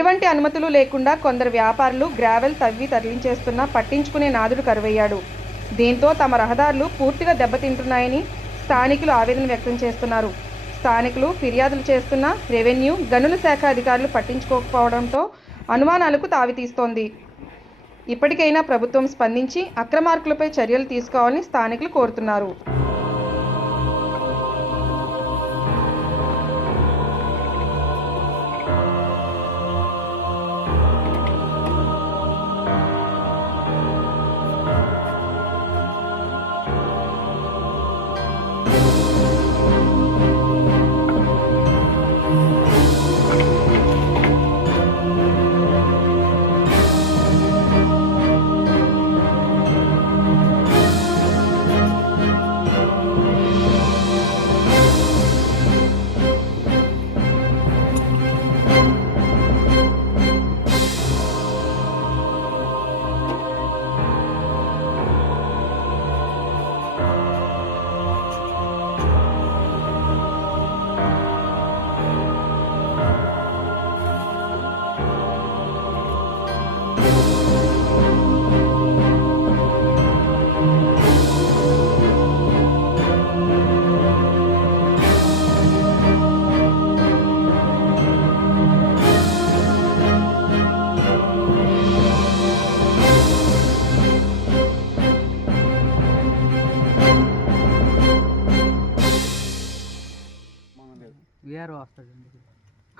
ఎటువంటి అనుమతులు లేకుండా కొందరు వ్యాపారులు గ్రావెల్ తవ్వి తరలించేస్తున్నా పట్టించుకునే నాదుడు కరువయ్యాడు. దీంతో తమ రహదారులు పూర్తిగా దెబ్బతింటున్నాయని స్థానికులు ఆవేదన వ్యక్తం చేస్తున్నారు. స్థానికులు ఫిర్యాదులు చేస్తున్నా రెవెన్యూ, గనుల శాఖ అధికారులు పట్టించుకోకపోవడంతో అనుమానాలకు తావితీస్తోంది. ఇప్పటికైనా ప్రభుత్వం స్పందించి అక్రమార్కులపై చర్యలు తీసుకోవాలని స్థానికులు కోరుతున్నారు.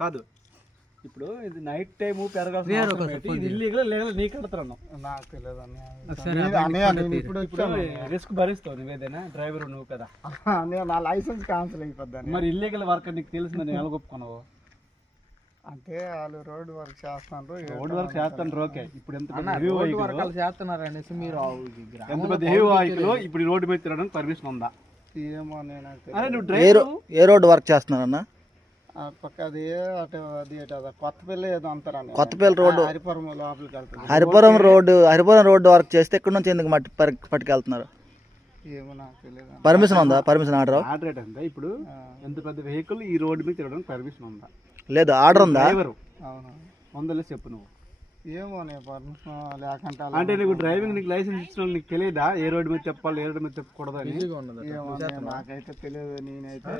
కాదు, ఇప్పుడు ఇది నైట్ టైము పెరగాల్సిన ఇల్లీగల్ లీగల్ నీకు కడతాను నాకు తెలియదు. ఇప్పుడు రిస్క్ భరిస్తావు నువ్వేదైనా డ్రైవర్ నువ్వు కదా, నా లైసెన్స్ క్యాన్సిల్ అయిపోద్ది. మరి ఇల్లీగల్ వర్క్ నీకు తెలిసింది నేను ఎలా ఒప్పుకున్నావు? అంటే వాళ్ళు రోడ్ వర్క్ చేస్తున్నారు, రోడ్ వర్క్ చేస్తున్నారు. ఓకే, ఇప్పుడు ఎంత చేస్తున్నారు అనేసి మీరు ఎంత పెద్ద హెవీ వెహికల్ ఇప్పుడు రోడ్డు మీద తిరగడానికి పర్మిషన్ ఉందా? ఏమో ఏ రోడ్ వర్క్ చేస్తున్నారన్నా? కొత్తపల్లి ఏదో అంటారా, కొత్తపల్లి రోడ్డు, హరిపురం లోపలికి వెళ్తారు. హరిపురం రోడ్డు వర్క్ చేస్తే ఇక్కడ నుంచి ఎందుకు మట్టి పట్టుకెళ్తున్నారు? ఏమో నాకు తెలియదు. పర్మిషన్ ఉందా? పర్మిషన్ ఆర్డర్ అంటే ఇప్పుడు ఎంత పెద్ద వెహికల్ ఈ రోడ్డు మీద తిరగడానికి పర్మిషన్ ఉందా? లేదు, ఆర్డర్ ఉందా? అవును, ఉందలే చెప్పు నువ్వు. ఏమో పర్మిషన్ లేకంటే అంటే నీకు డ్రైవింగ్ నీకు లైసెన్స్ ఇచ్చిన నీకు తెలియదా ఏ రోడ్డు మీద చెప్పాలి, ఏ రోడ్డు మీద చెప్పకూడదు అని? నాకైతే తెలియదు. నేనైతే